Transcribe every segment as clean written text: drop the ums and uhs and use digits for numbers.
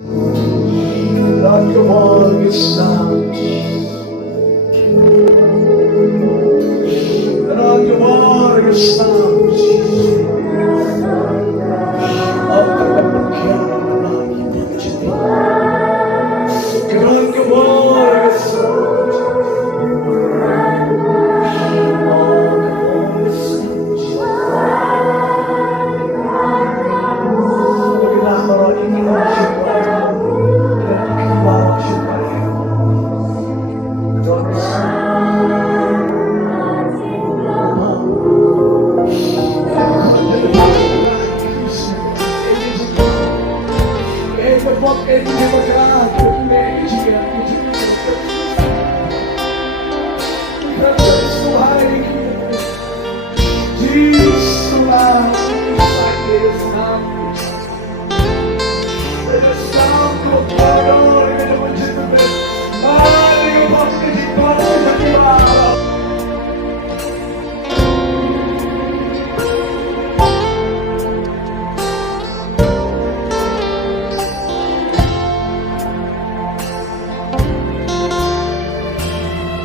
God, come on, it's time. God, come on, it's time. Ang kapagkyan ng lagi ng Diyos. God, come on, it's time.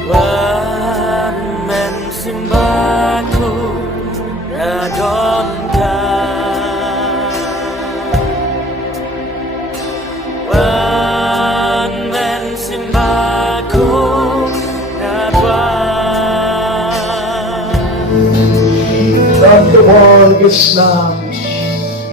Maraming Simbaku radonka Wan men simbaku radwa God, come on, it's time.